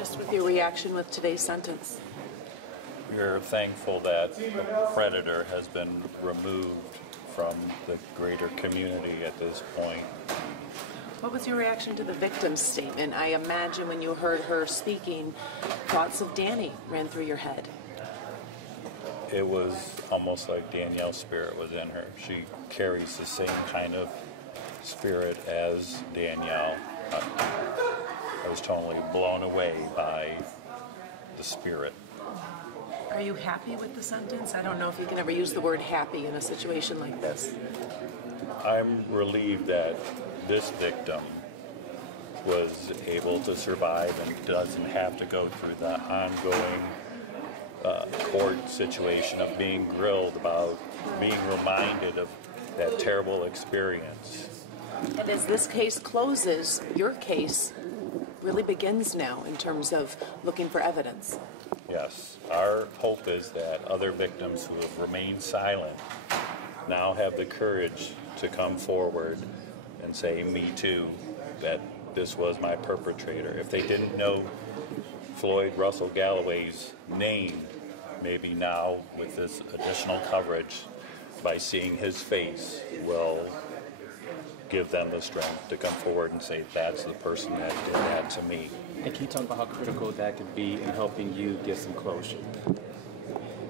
Just with your reaction with today's sentence. We're thankful that the predator has been removed from the greater community at this point. What was your reaction to the victim's statement? I imagine when you heard her speaking, thoughts of Danny ran through your head. It was almost like Danielle's spirit was in her. She carries the same kind of spirit as Danielle. I was totally blown away by the spirit. Are you happy with the sentence? I don't know if you can ever use the word happy in a situation like this. I'm relieved that this victim was able to survive and doesn't have to go through the ongoing court situation of being grilled about being reminded of that terrible experience. And as this case closes, your case really begins now in terms of looking for evidence. Yes, our hope is that other victims who have remained silent now have the courage to come forward and say, me too, that this was my perpetrator. If they didn't know Floyd Russell Galloway's name, maybe now with this additional coverage, by seeing his face, will give them the strength to come forward and say, that's the person that did that to me. And can you talk about how critical that could be in helping you get some closure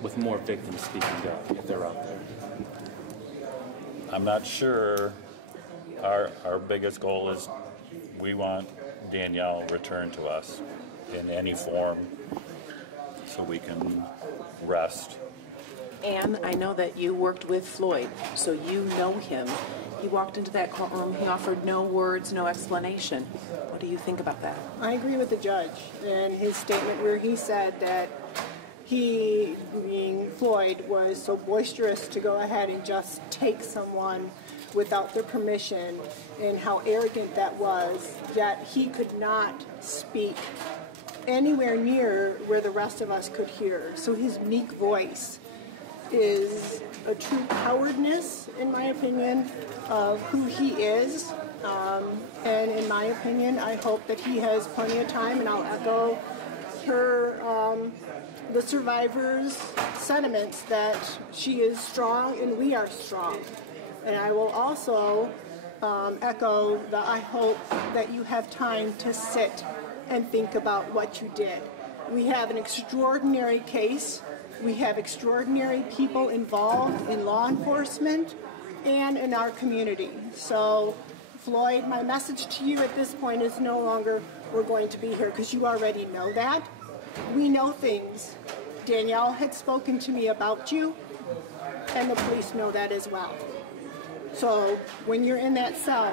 with more victims speaking up if they're out there? I'm not sure. Our biggest goal is we want Danielle returned to us in any form so we can rest. And I know that you worked with Floyd, so you know him. He walked into that courtroom, he offered no words, no explanation. What do you think about that? I agree with the judge in his statement where he said that he, being Floyd, was so boisterous to go ahead and just take someone without their permission, and how arrogant that was, yet he could not speak anywhere near where the rest of us could hear. So his meek voice is a true cowardness, in my opinion, of who he is. And in my opinion, I hope that he has plenty of time, and I'll echo the survivor's sentiments that she is strong and we are strong. And I will also echo the I hope that you have time to sit and think about what you did. We have an extraordinary case. We have extraordinary people involved in law enforcement and in our community. So, Floyd, my message to you at this point is no longer we're going to be here, because you already know that. We know things. Danielle had spoken to me about you, and the police know that as well. So when you're in that cell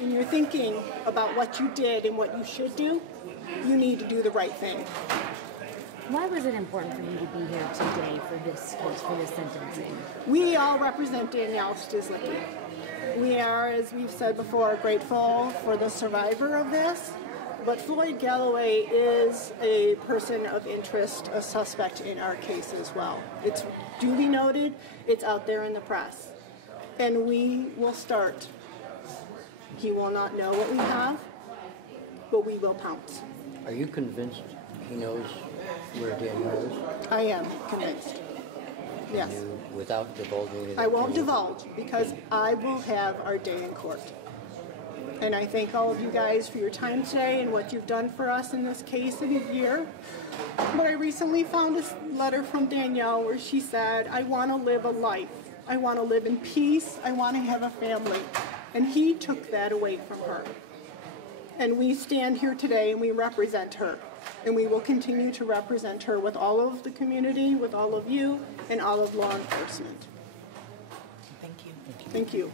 and you're thinking about what you did and what you should do, you need to do the right thing. Why was it important for you to be here today for this case, for this sentencing? We all represent Danielle Stislicki. We are, as we've said before, grateful for the survivor of this, but Floyd Galloway is a person of interest, a suspect in our case as well. It's duly noted, it's out there in the press, and we will start. He will not know what we have, but we will pounce. Are you convinced he knows where Danielle is? I am convinced. Yes. Without divulging anything? I won't divulge, because I will have our day in court. And I thank all of you guys for your time today and what you've done for us in this case in a year. But I recently found a letter from Danielle where she said, I want to live a life. I want to live in peace. I want to have a family. And he took that away from her. And we stand here today and we represent her. And we will continue to represent her with all of the community, with all of you, and all of law enforcement. Thank you. Thank you.